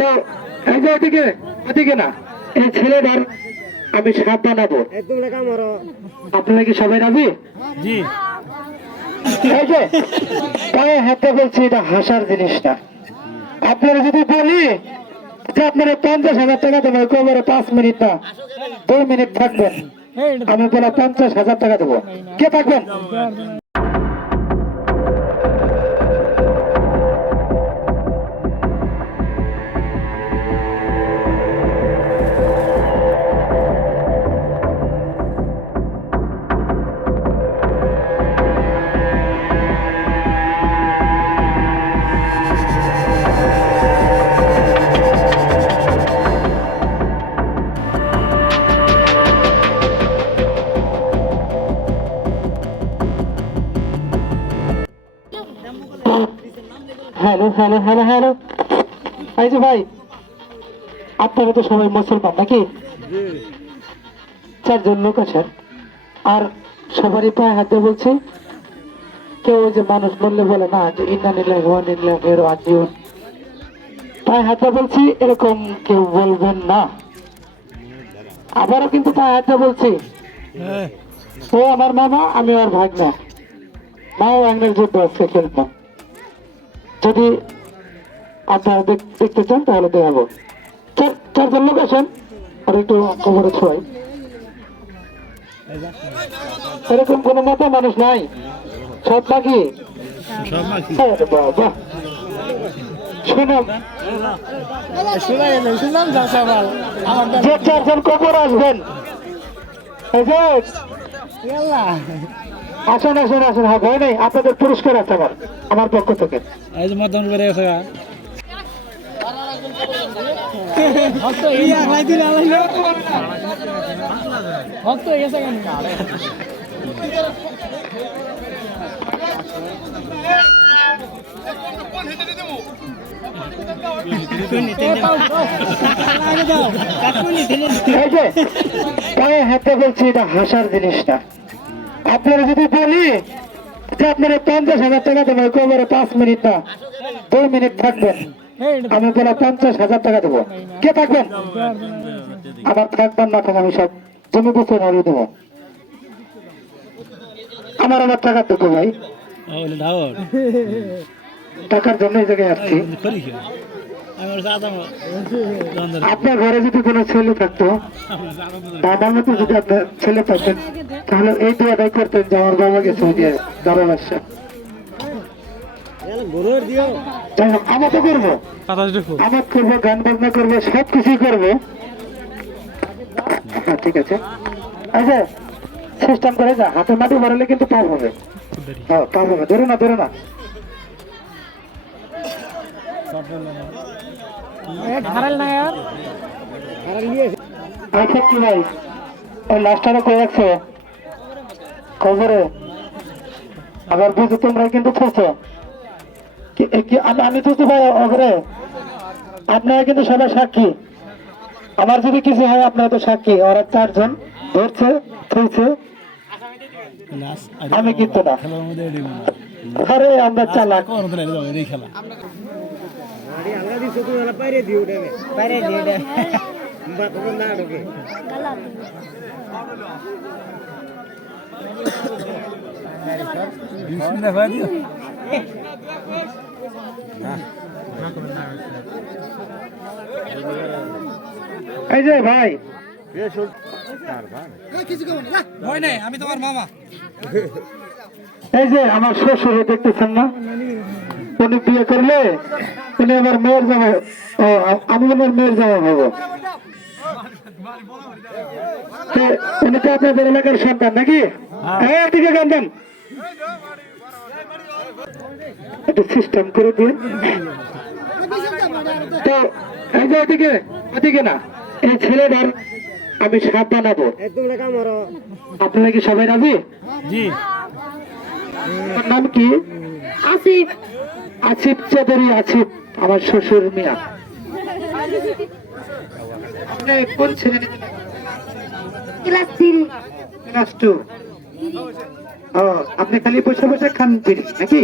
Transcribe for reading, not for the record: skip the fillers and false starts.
তো এই যে ওদিকে ওদিকে না, এই ছেলেটার আমি সাপ বানাবো। আপনারা কি সবাই রাজি? জি। এই যে পায়ে হাতে বলছি, এটা হাসার জিনিস না। আপনারা যদি বলি যে আপনারা 50,000 টাকা দেবো, একেবারে 5 মিনিট না 2 মিনিট থাকবেন, আমি বলে 50,000 টাকা দেবো। কে থাকবেন? হ্যালো হ্যালো হ্যালো হ্যালো, এই যে ভাই, আপনারা তো সবাই মুসলমান নাকি? 4 জন লোক আছেন, আর সবারই পায়ে হাতে বলছি। কেউ ওই যে মানুষ বললে বলে না যে ইন্না নিল্লাহি ওয়া ইন্না ইলাইহি রাজিউন, পায়ে হাতে বলছি, এরকম কেউ বলবেন না। আবারও কিন্তু পায়ে হাতে বলছি, ও আমার মামা, আমি ওর ভাগনা, মা ও ভাগনার যুদ্ধ আজকে খেলবো। যদি আপনারা দেখতে চান তাহলে দেখাবো। 4 জন লোক আসেন, আর একটু কোমরে ছোঁয়াই। এরকম কোন মতো মানুষ নাই, সব বাকি। বাবা শুনাম, যে 4 জন কোমর আসবেন, এই যে আসেন আসেন আসেন। হ্যাঁ ভয় নেই, আপনাদের পুরস্কার আছে আমার পক্ষ থেকে। এই যে পায়ে হাতে বলছি, এটা হাসার জিনিস না। আপনারা যদি বলি যে আপনারা 50,000 টাকা দেবো, একেবারে 5 মিনিট না 2 মিনিট থাকবেন, আমি বলে 50,000 টাকা দেবো। কে থাকবেন? আবার থাকবেন না থাকবেন, আমি সব জমি বছর হারিয়ে দেবো। আমার টাকা দেবো ভাই, টাকার জন্য এই জায়গায় আসছি। আপনার ঘরে যদি কোনো ছেলে থাকতো, বাবার মতো যদি আপনার ছেলে থাকতেন, তাহলে এই দোয়াটাই করতেন যে আমার বাবা গেছে ধরো ব্যবসা। আমাকে করবো, আমার করবো, গান বাজনা করবো, সব কিছুই করবো। হ্যাঁ ঠিক আছে, আচ্ছা সিস্টেম করে যা, হাতে মাটি ভরালে কিন্তু পার হবে। হ্যাঁ পার হবে, ধরো না ধরো না। আচ্ছা কি ভাই, ওই লাস্টটা করে রাখছো খবরে, আবার বুঝো তোমরা কিন্তু ছুঁছো। আমি তো ভাই অগরে, আপনারা কিন্তু সবাই সাক্ষী। আমার যদি কিছু হয় আপনারা তো সাক্ষী। ওরা 4 জন ধরছে ছুঁছে, আমি কিন্তু না। আরে আমরা চালাক। এই যে ভাই, আমি তোমার মামা। এই যে আমার শ্বশুর দেখতেছেন না, উনি বিয়ে করলে উনি আমার মেয়ের জামা, আমি ওনার মেয়ের জামা হবো। উনি তো আপনাদের এলাকার সন্তান নাকি? হ্যাঁ দিকে গান একটু সিস্টেম করে দিন। তো এই যে ওদিকে ওদিকে না, এই ছেলেটার আমি সাপ বানাবো। আপনারা কি সবাই রাজি? জি। নাম কি? আসিফ। আসিফ চৌধুরী আসিফ, আমার শ্বশুর মিয়া। আপনি কোন ছেলে? ক্লাস 3। ক্লাস 2। ও আপনি খালি বসে বসে খান বিড়ি নাকি?